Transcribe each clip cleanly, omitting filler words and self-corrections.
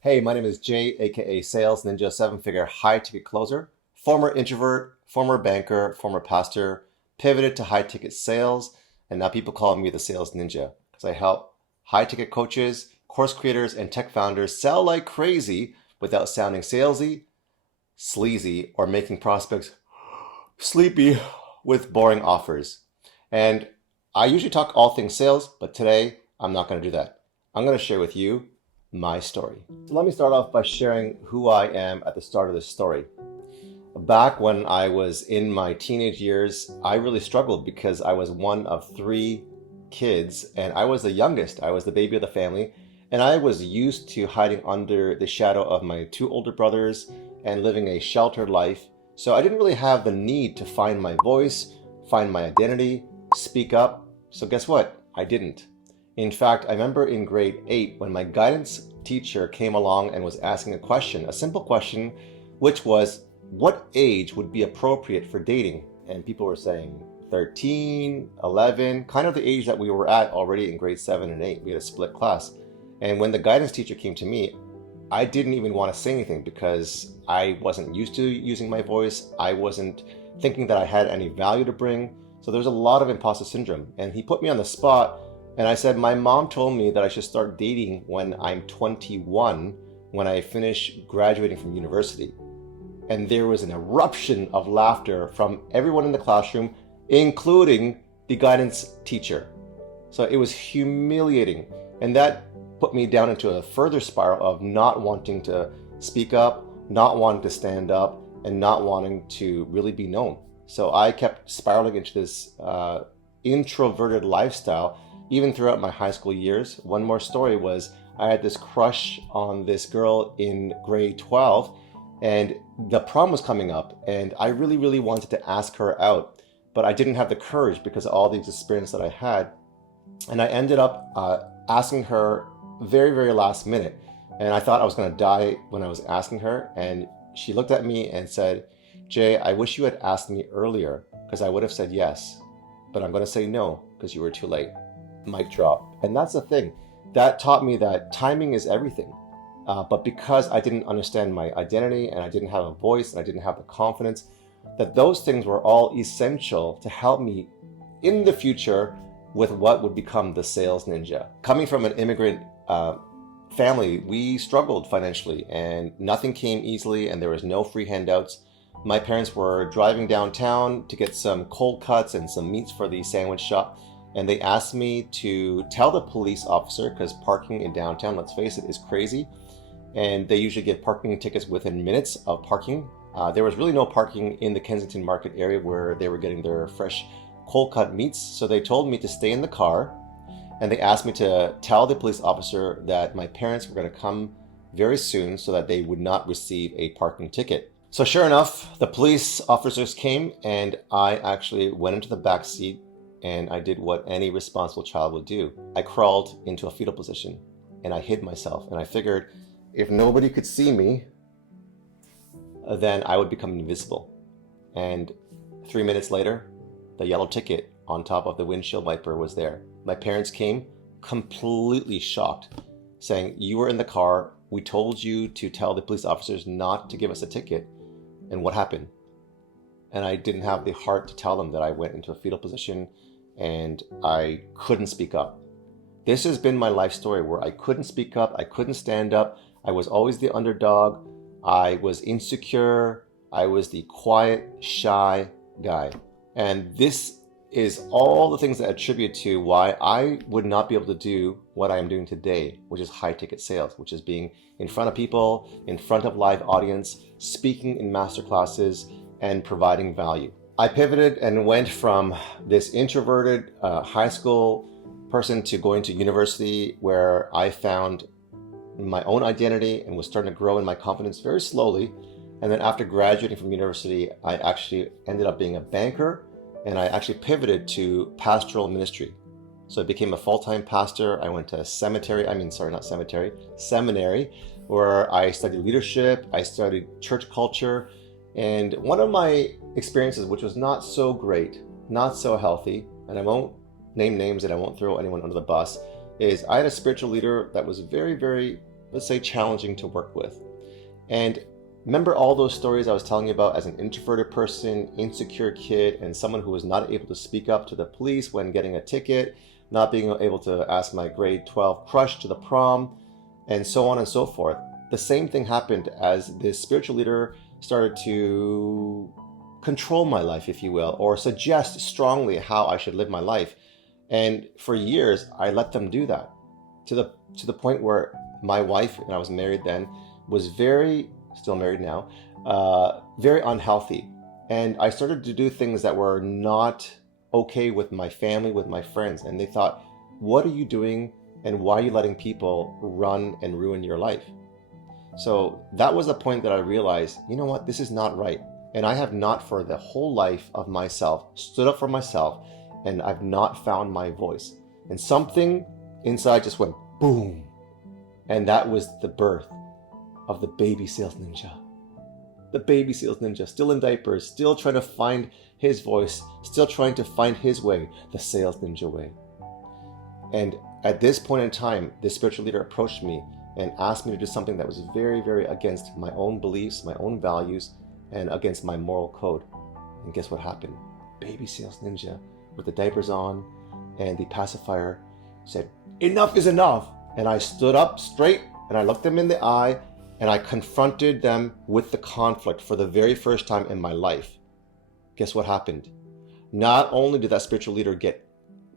Hey, my name is Jay, aka Sales Ninja, seven-figure high-ticket closer, former introvert, former banker, former pastor, pivoted to high-ticket sales, and now people call me the Sales Ninja because I help high-ticket coaches, course creators, and tech founders sell like crazy without sounding salesy, sleazy, or making prospects sleepy with boring offers. And I usually talk all things sales, but today I'm not going to do that. I'm going to share with you my story. So let me start off by sharing who I am at the start of this story. Back when I was in my teenage years, I really struggled because I was one of three kids and I was the youngest. I was the baby of the family, and I was used to hiding under the shadow of my two older brothers and living a sheltered life. So I didn't really have the need to find my voice, find my identity, speak up. So guess what? I didn't. In fact, I remember in grade 8 when my guidance teacher came along and was asking a question, a simple question, which was, what age would be appropriate for dating? And people were saying 13, 11, kind of the age that we were at already in grade 7 and 8. We had a split class. And when the guidance teacher came to me, I didn't even want to say anything because I wasn't used to using my voice. I wasn't thinking that I had any value to bring. So there's a lot of imposter syndrome. And he put me on the spot, and I said, my mom told me that I should start dating when I'm 21, when I finish graduating from university. And there was an eruption of laughter from everyone in the classroom, including the guidance teacher. So it was humiliating. And that put me down into a further spiral of not wanting to speak up, not wanting to stand up, and not wanting to really be known. So I kept spiraling into this introverted lifestyle even throughout my high school years. One more story was I had this crush on this girl in grade 12, and the prom was coming up, and I really, really wanted to ask her out, but I didn't have the courage because of all these experiences that I had. And I ended up asking her very, very last minute. And I thought I was going to die when I was asking her. And she looked at me and said, Jay, I wish you had asked me earlier because I would have said yes, but I'm going to say no because you were too late. Mic drop. And that's the thing. That taught me that timing is everything. But because I didn't understand my identity and I didn't have a voice and I didn't have the confidence, that those things were all essential to help me in the future with what would become the sales ninja. Coming from an immigrant family, we struggled financially and nothing came easily and there was no free handouts. My parents were driving downtown to get some cold cuts and some meats for the sandwich shop, and they asked me to tell the police officer, because parking in downtown, let's face it, is crazy, and they usually give parking tickets within minutes of parking. There was really no parking in the Kensington Market area where they were getting their fresh cold cut meats, so they told me to stay in the car, and they asked me to tell the police officer that my parents were going to come very soon so that they would not receive a parking ticket. So sure enough, the police officers came, and I actually went into the back seat and I did what any responsible child would do. I crawled into a fetal position and I hid myself, and I figured if nobody could see me, then I would become invisible. And 3 minutes later, the yellow ticket on top of the windshield wiper was there. My parents came completely shocked, saying, you were in the car, we told you to tell the police officers not to give us a ticket, and what happened? And I didn't have the heart to tell them that I went into a fetal position and I couldn't speak up. This has been my life story where I couldn't speak up, I couldn't stand up, I was always the underdog, I was insecure, I was the quiet, shy guy. And this is all the things that attribute to why I would not be able to do what I am doing today, which is high ticket sales, which is being in front of people, in front of live audience, speaking in master classes, and providing value. I pivoted and went from this introverted high school person to going to university, where I found my own identity and was starting to grow in my confidence very slowly. And then after graduating from university, I actually ended up being a banker, and I actually pivoted to pastoral ministry. So I became a full-time pastor. I went to seminary, where I studied leadership, I studied church culture. And one of my experiences, which was not so great, not so healthy, and I won't name names and I won't throw anyone under the bus, is I had a spiritual leader that was very, very let's say, challenging to work with. And remember all those stories I was telling you about as an introverted person, insecure kid, and someone who was not able to speak up to the police when getting a ticket, not being able to ask my grade 12 crush to the prom, and so on and so forth. The same thing happened as this spiritual leader started to control my life, if you will, or suggest strongly how I should live my life. And for years, I let them do that to the point where my wife, and I was married then, was still married now, very unhealthy. And I started to do things that were not okay with my family, with my friends. And they thought, what are you doing? And why are you letting people run and ruin your life? So that was the point that I realized, you know what, this is not right. And I have not for the whole life of myself stood up for myself, and I've not found my voice. And something inside just went boom. And that was the birth of the baby sales ninja. The baby sales ninja, still in diapers, still trying to find his voice, still trying to find his way, the sales ninja way. And at this point in time, this spiritual leader approached me and asked me to do something that was very, very against my own beliefs, my own values, and against my moral code. And guess what happened? Baby sales ninja with the diapers on and the pacifier said, enough is enough. And I stood up straight and I looked them in the eye and I confronted them with the conflict for the very first time in my life. Guess what happened? Not only did that spiritual leader get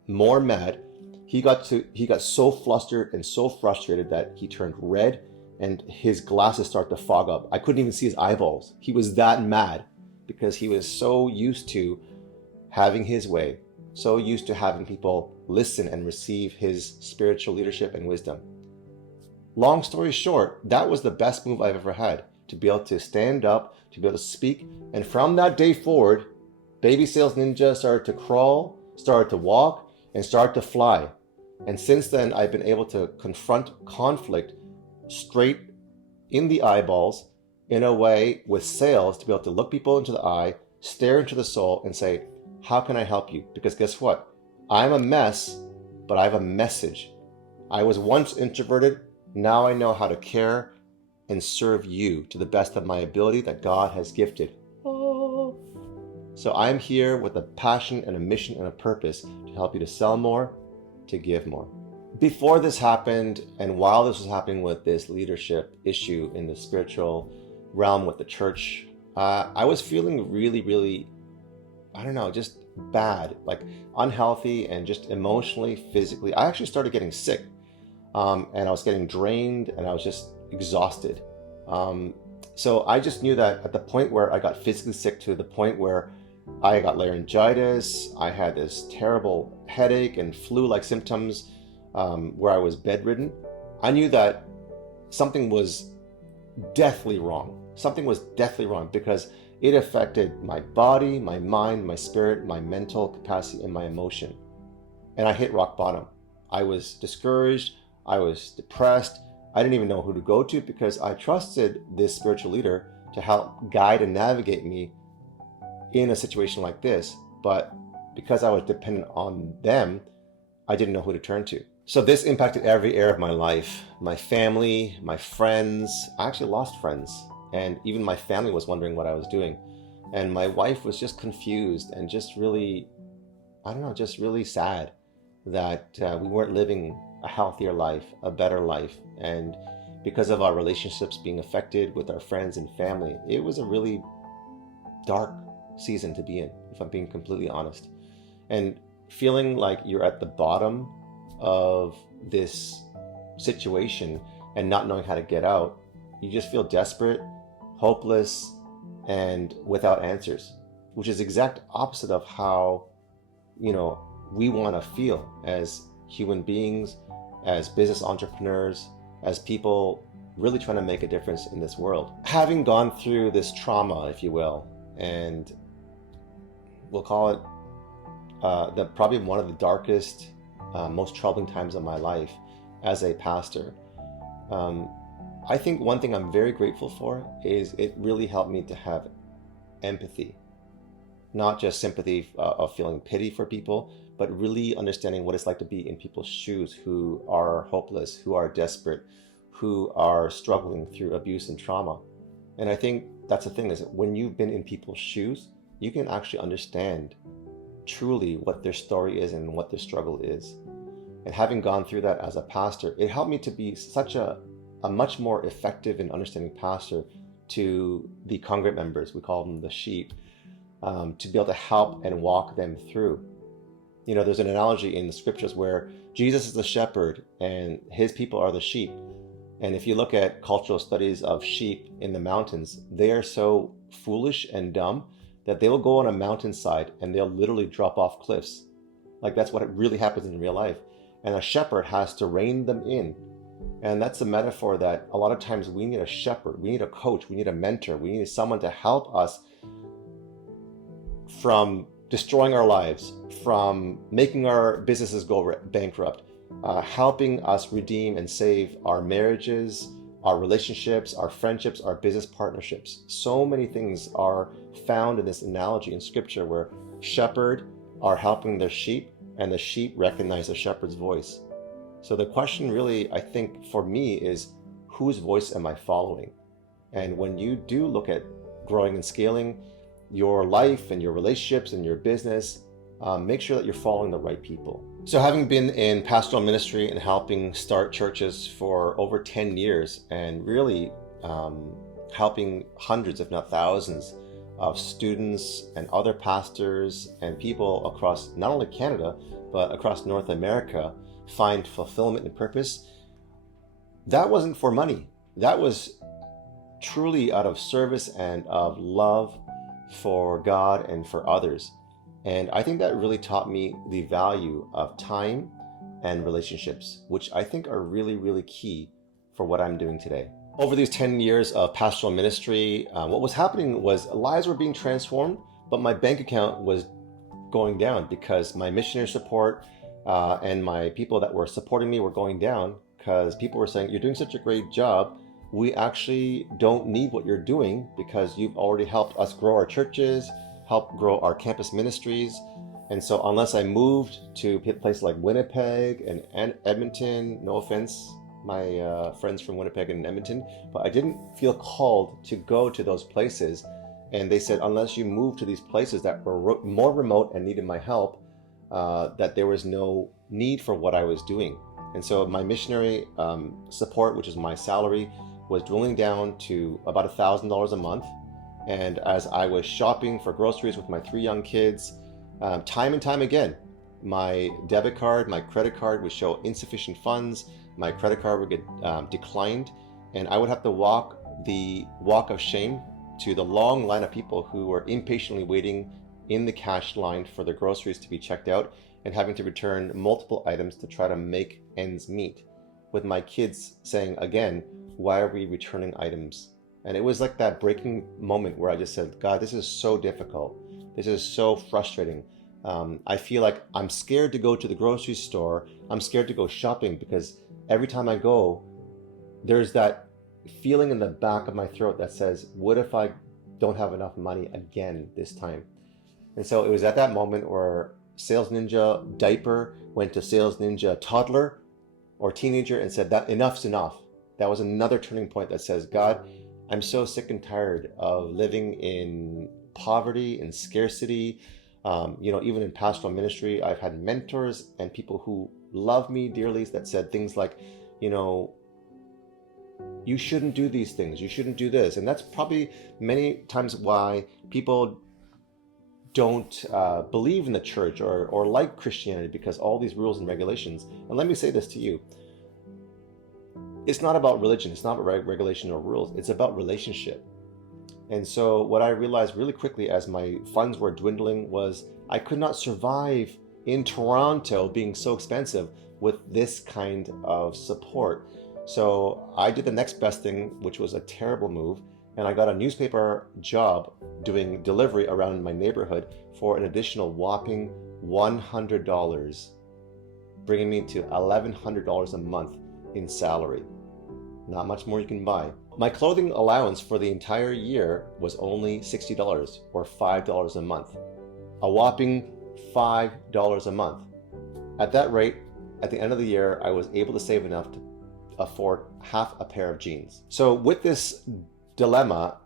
more mad, he got so flustered and so frustrated that he turned red and his glasses started to fog up. I couldn't even see his eyeballs. He was that mad because he was so used to having his way, so used to having people listen and receive his spiritual leadership and wisdom. Long story short, that was the best move I've ever had, to be able to stand up, to be able to speak. And from that day forward, baby sales ninja started to crawl, started to walk, and started to fly. And since then, I've been able to confront conflict straight in the eyeballs in a way with sales, to be able to look people into the eye, stare into the soul, and say, how can I help you? Because guess what? I'm a mess, but I have a message. I was once introverted. Now I know how to care and serve you to the best of my ability that God has gifted. Oh. So I'm here with a passion and a mission and a purpose to help you to sell more, to give more. Before this happened, and while this was happening with this leadership issue in the spiritual realm with the church, I was feeling really, really, I don't know, just bad, like unhealthy and just emotionally, physically. I actually started getting sick. And I was getting drained and I was just exhausted. So I just knew that at the point where I got physically sick, to the point where I got laryngitis, I had this terrible headache and flu-like symptoms, where I was bedridden, I knew that something was deathly wrong. Something was deathly wrong because it affected my body, my mind, my spirit, my mental capacity, and my emotion. And I hit rock bottom. I was discouraged. I was depressed. I didn't even know who to go to because I trusted this spiritual leader to help guide and navigate me in a situation like this. But because I was dependent on them, I didn't know who to turn to. So this impacted every area of my life. My family, my friends. I actually lost friends. And even my family was wondering what I was doing. And my wife was just confused and just really, I don't know, just really sad that we weren't living a healthier life, a better life. And because of our relationships being affected with our friends and family, it was a really dark season to be in, if I'm being completely honest. And feeling like you're at the bottom of this situation and not knowing how to get out, you just feel desperate, hopeless, and without answers, which is exact opposite of how, we want to feel as human beings, as business entrepreneurs, as people really trying to make a difference in this world. Having gone through this trauma, if you will, and we'll call it probably one of the darkest, most troubling times of my life as a pastor, I think one thing I'm very grateful for is it really helped me to have empathy. Not just sympathy of feeling pity for people, but really understanding what it's like to be in people's shoes who are hopeless, who are desperate, who are struggling through abuse and trauma. And I think that's the thing, is that when you've been in people's shoes, you can actually understand truly what their story is and what their struggle is. And having gone through that as a pastor, it helped me to be such a much more effective and understanding pastor to the congregate members, we call them the sheep, to be able to help and walk them through. You know, there's an analogy in the scriptures where Jesus is the shepherd and his people are the sheep. And if you look at cultural studies of sheep in the mountains, they are so foolish and dumb that they will go on a mountainside and they'll literally drop off cliffs. Like, that's what really happens in real life. And a shepherd has to rein them in. And that's a metaphor that a lot of times we need a shepherd, we need a coach, we need a mentor, we need someone to help us from destroying our lives, from making our businesses go bankrupt, helping us redeem and save our marriages, our relationships, our friendships, our business partnerships. So many things are found in this analogy in scripture where shepherd are helping their sheep and the sheep recognize the shepherd's voice. So the question really, I think, for me is, whose voice am I following? And when you do look at growing and scaling your life and your relationships and your business, make sure that you're following the right people. So having been in pastoral ministry and helping start churches for over 10 years and really helping hundreds, if not thousands, of students and other pastors and people across not only Canada, but across North America find fulfillment and purpose, that wasn't for money. That was truly out of service and of love for God and for others. And I think that really taught me the value of time and relationships, which I think are really, really key for what I'm doing today. Over these 10 years of pastoral ministry, what was happening was lives were being transformed, but my bank account was going down because my missionary support and my people that were supporting me were going down, because people were saying, you're doing such a great job. We actually don't need what you're doing because you've already helped us grow our churches, help grow our campus ministries. And so unless I moved to places like Winnipeg and Edmonton, no offense, my friends from Winnipeg and Edmonton, but I didn't feel called to go to those places. And they said, unless you move to these places that were more remote and needed my help, that there was no need for what I was doing. And so my missionary support, which is my salary, was dwindling down to about $1,000 a month. And as I was shopping for groceries with my 3 young kids, time and time again, my debit card, my credit card would show insufficient funds. My credit card would get declined, and I would have to walk the walk of shame to the long line of people who were impatiently waiting in the cash line for their groceries to be checked out, and having to return multiple items to try to make ends meet, with my kids saying again, why are we returning items? And it was like that breaking moment where I just said, God, this is so difficult. This is so frustrating. I feel like I'm scared to go to the grocery store. I'm scared to go shopping because every time I go, there's that feeling in the back of my throat that says, what if I don't have enough money again this time? And so it was at that moment where Sales Ninja diaper went to Sales Ninja toddler or teenager and said, that enough's enough. That was another turning point that says, God, I'm so sick and tired of living in poverty and scarcity. Even in pastoral ministry, I've had mentors and people who love me dearly that said things like, you shouldn't do these things. You shouldn't do this. And that's probably many times why people don't believe in the church or like Christianity, because all these rules and regulations. And let me say this to you. It's not about religion. It's not about regulation or rules. It's about relationship. And so what I realized really quickly as my funds were dwindling was I could not survive in Toronto being so expensive with this kind of support. So I did the next best thing, which was a terrible move, and I got a newspaper job doing delivery around my neighborhood for an additional whopping $100, bringing me to $1,100 a month in salary. Not much more you can buy. My clothing allowance for the entire year was only $60 or $5 a month. A whopping $5 a month. At that rate, at the end of the year, I was able to save enough afford half a pair of jeans. So with this dilemma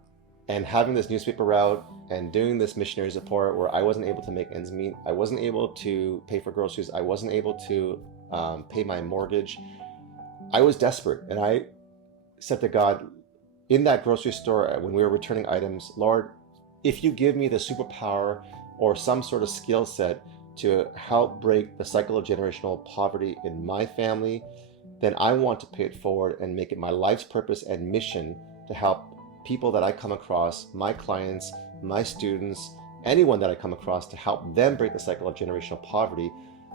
and having this newspaper route and doing this missionary support where I wasn't able to make ends meet, I wasn't able to pay for groceries, I wasn't able to pay my mortgage, I was desperate. And I said to God in that grocery store when we were returning items, Lord, if you give me the superpower or some sort of skill set to help break the cycle of generational poverty in my family, then I want to pay it forward and make it my life's purpose and mission to help people that I come across, my clients, my students, anyone that I come across, to help them break the cycle of generational poverty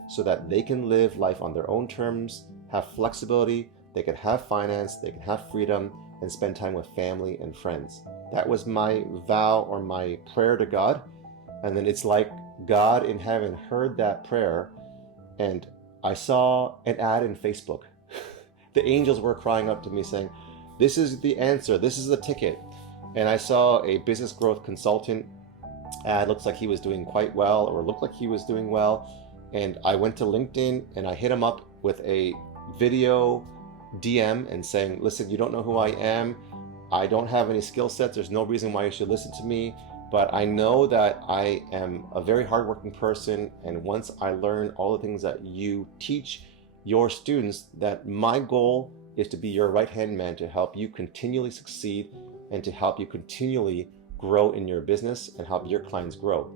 so that they can live life on their own terms, have flexibility, they can have finance, they can have freedom, and spend time with family and friends. That was my vow or my prayer to God. And then it's like God in heaven heard that prayer, and I saw an ad in Facebook. The angels were crying up to me saying, this is the answer, this is the ticket. And I saw a business growth consultant ad, looks like he was doing quite well, or looked like he was doing well. And I went to LinkedIn and I hit him up with a video DM and saying, listen, you don't know who I am. I don't have any skill sets. There's no reason why you should listen to me. But I know that I am a very hardworking person. And once I learn all the things that you teach your students, that my goal is to be your right-hand man to help you continually succeed and to help you continually grow in your business and help your clients grow.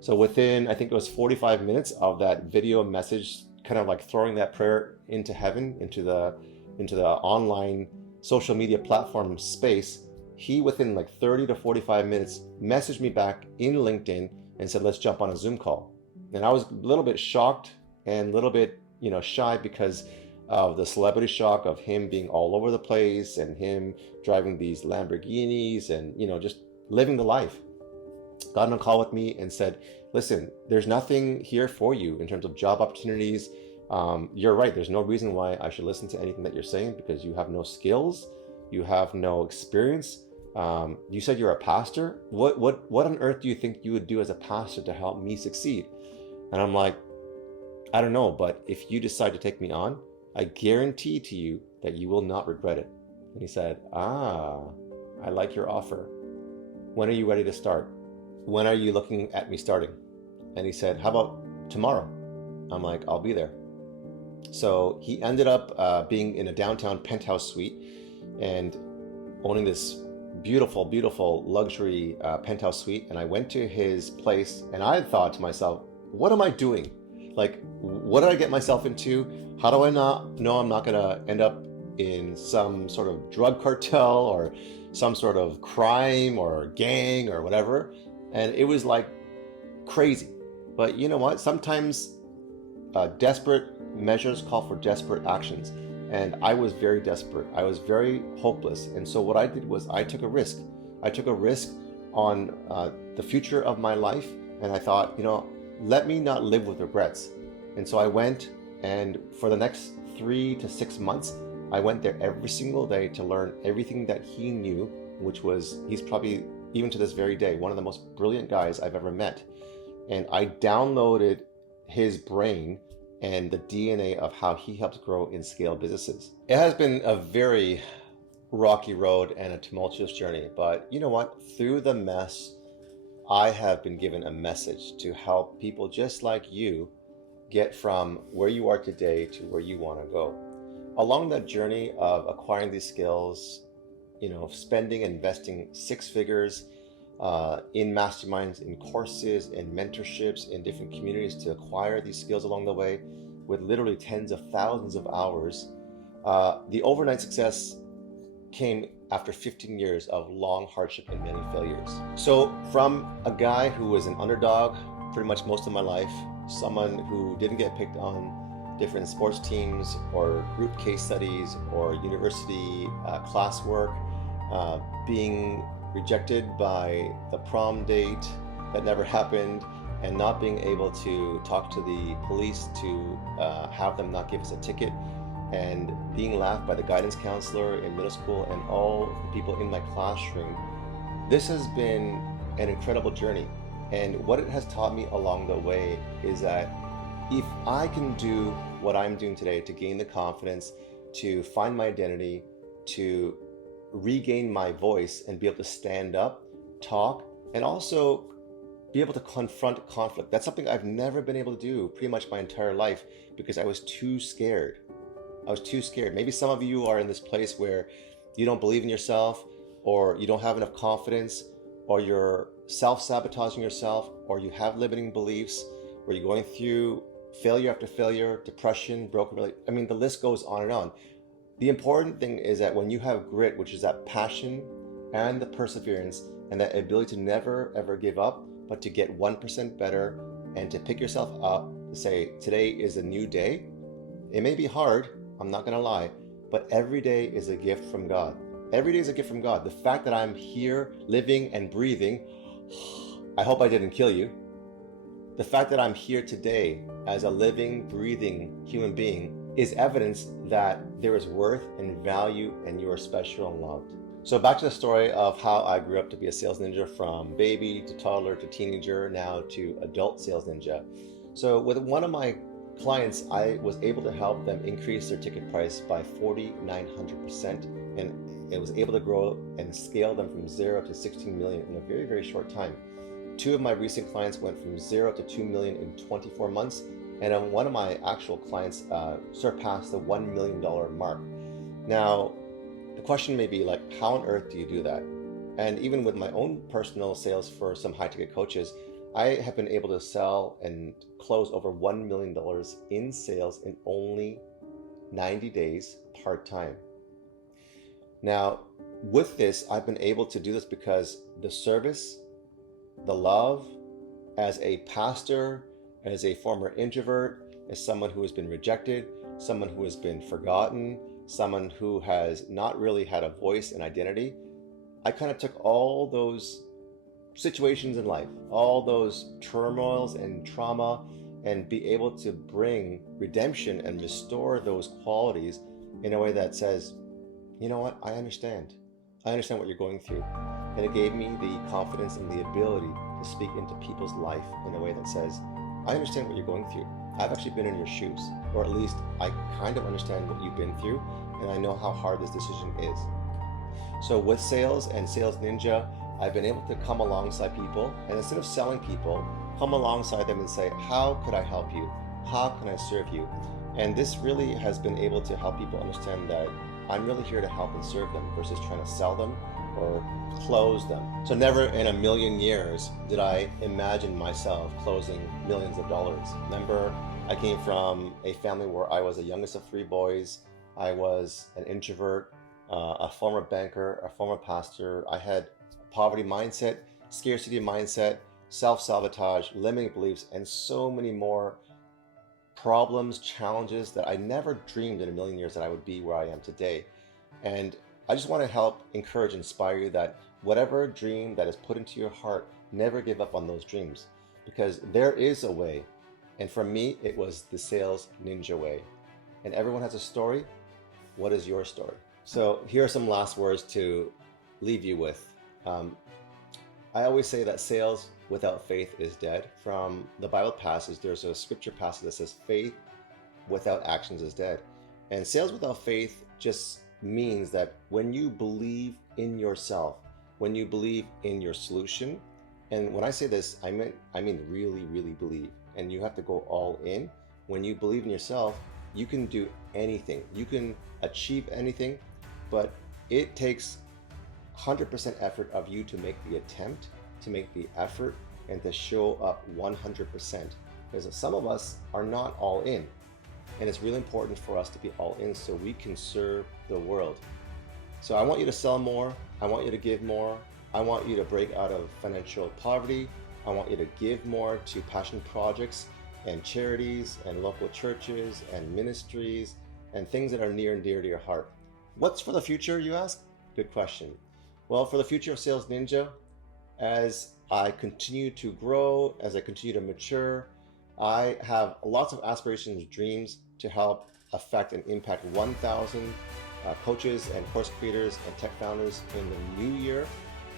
So within, I think it was 45 minutes of that video message, kind of like throwing that prayer into heaven, into the online social media platform space, he within like 30 to 45 minutes messaged me back in LinkedIn and said, let's jump on a Zoom call. And I was a little bit shocked and a little bit, shy because of the celebrity shock of him being all over the place and him driving these Lamborghinis and, just living the life. Got on a call with me and said, listen, there's nothing here for you in terms of job opportunities. You're right. There's no reason why I should listen to anything that you're saying because you have no skills. You have no experience. You said you're a pastor. What on earth do you think you would do as a pastor to help me succeed? And I'm like, I don't know, but if you decide to take me on, I guarantee to you that you will not regret it. And he said, I like your offer. When are you ready to start? When are you looking at me starting? And he said, how about tomorrow? I'm like, I'll be there. So he ended up being in a downtown penthouse suite and owning this beautiful, beautiful luxury penthouse suite. And I went to his place and I thought to myself, what am I doing? Like, what did I get myself into? How do I not know I'm not going to end up in some sort of drug cartel or some sort of crime or gang or whatever? And it was like crazy. But you know what? Sometimes desperate measures call for desperate actions. And I was very desperate. I was very hopeless. And so what I did was I took a risk. I took a risk on the future of my life. And I thought, let me not live with regrets. And so I went, and for the next 3 to 6 months, I went there every single day to learn everything that he knew, which was, he's probably, even to this very day, one of the most brilliant guys I've ever met. And I downloaded his brain and the DNA of how he helps grow and scale businesses. It has been a very rocky road and a tumultuous journey, but you know what? Through the mess, I have been given a message to help people just like you get from where you are today to where you want to go. Along that journey of acquiring these skills, spending, investing 6 figures in masterminds, in courses, in mentorships, in different communities to acquire these skills along the way with literally tens of thousands of hours, the overnight success came after 15 years of long hardship and many failures. So from a guy who was an underdog pretty much most of my life, someone who didn't get picked on different sports teams or group case studies or university classwork, being rejected by the prom date that never happened, and not being able to talk to the police to have them not give us a ticket, and being laughed by the guidance counselor in middle school and all the people in my classroom. This has been an incredible journey. And what it has taught me along the way is that if I can do what I'm doing today to gain the confidence to find my identity, to regain my voice and be able to stand up, talk, and also be able to confront conflict. That's something I've never been able to do pretty much my entire life because I was too scared. I was too scared. Maybe some of you are in this place where you don't believe in yourself, or you don't have enough confidence, or you're self-sabotaging yourself, or you have limiting beliefs, or you're going through failure after failure, depression, broken relationship. I mean, the list goes on and on. The important thing is that when you have grit, which is that passion and the perseverance and that ability to never ever give up, but to get 1% better and to pick yourself up, to say, today is a new day. It may be hard, I'm not gonna lie, but every day is a gift from God. Every day is a gift from God. The fact that I'm here, living and breathing, I hope I didn't kill you. The fact that I'm here today as a living, breathing human being is evidence that there is worth and value and you are special and loved. So back to the story of how I grew up to be a sales ninja, from baby to toddler to teenager, now to adult sales ninja. So with one of my clients, I was able to help them increase their ticket price by 4,900%, and it was able to grow and scale them from 0 to 16 million in a very, very short time. Two of my recent clients went from 0 to 2 million in 24 months, and one of my actual clients surpassed the $1 million mark. Now, the question may be like, how on earth do you do that? And even with my own personal sales for some high-ticket coaches, I have been able to sell and close over $1 million in sales in only 90 days part-time. Now, with this, I've been able to do this because the service, the love, as a pastor, as a former introvert, as someone who has been rejected, someone who has been forgotten, someone who has not really had a voice and identity, I kind of took all those situations in life, all those turmoils and trauma, and be able to bring redemption and restore those qualities in a way that says, you know what, I understand what you're going through. And it gave me the confidence and the ability to speak into people's life in a way that says, I understand what you're going through. I've actually been in your shoes, or at least I kind of understand what you've been through, and I know how hard this decision is. So with sales and Sales Ninja, I've been able to come alongside people, and instead of selling people, come alongside them and say, how could I help you? How can I serve you? And this really has been able to help people understand that I'm really here to help and serve them versus trying to sell them or close them. So never in a million years did I imagine myself closing millions of dollars. Remember, I came from a family where I was the youngest of 3 boys. I was an introvert, a former banker, a former pastor. I had a poverty mindset, scarcity mindset, self-sabotage, limiting beliefs, and so many more problems, challenges that I never dreamed in a million years that I would be where I am today. And I just want to help, encourage, inspire you that whatever dream that is put into your heart, never give up on those dreams, because there is a way. And for me, it was the Sales Ninja way. And everyone has a story. What is your story? So here are some last words to leave you with. I always say that sales without faith is dead. From the Bible passage, there's a scripture passage that says faith without actions is dead. And sales without faith just means that when you believe in yourself, when you believe in your solution, and when I say this, I mean really, really believe, and you have to go all in. When you believe in yourself, you can do anything. You can achieve anything, but it takes 100% effort of you to make the attempt, to make the effort, and to show up 100%. Because some of us are not all in. And it's really important for us to be all in so we can serve the world. So I want you to sell more. I want you to give more. I want you to break out of financial poverty. I want you to give more to passion projects and charities and local churches and ministries and things that are near and dear to your heart. What's for the future, you ask? Good question. Well, for the future of Sales Ninja, as I continue to grow, as I continue to mature, I have lots of aspirations, dreams to help affect and impact 1,000 coaches and course creators and tech founders in the new year.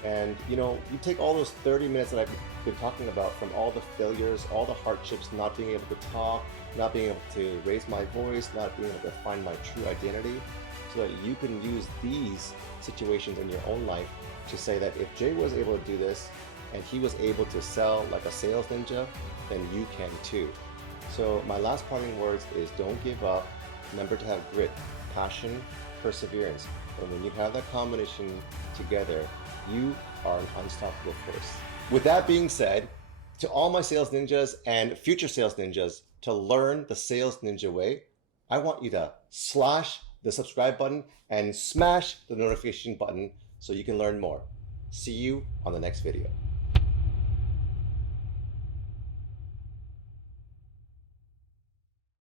And you take all those 30 minutes that I've been talking about, from all the failures, all the hardships, not being able to talk, not being able to raise my voice, not being able to find my true identity, so that you can use these situations in your own life to say that if Jay was able to do this and he was able to sell like a sales ninja, then you can too. So my last parting words is, don't give up. Remember to have grit, passion, perseverance. And when you have that combination together, you are an unstoppable force. With that being said, to all my sales ninjas and future sales ninjas, to learn the sales ninja way, I want you to slash the subscribe button and smash the notification button so you can learn more. See you on the next video.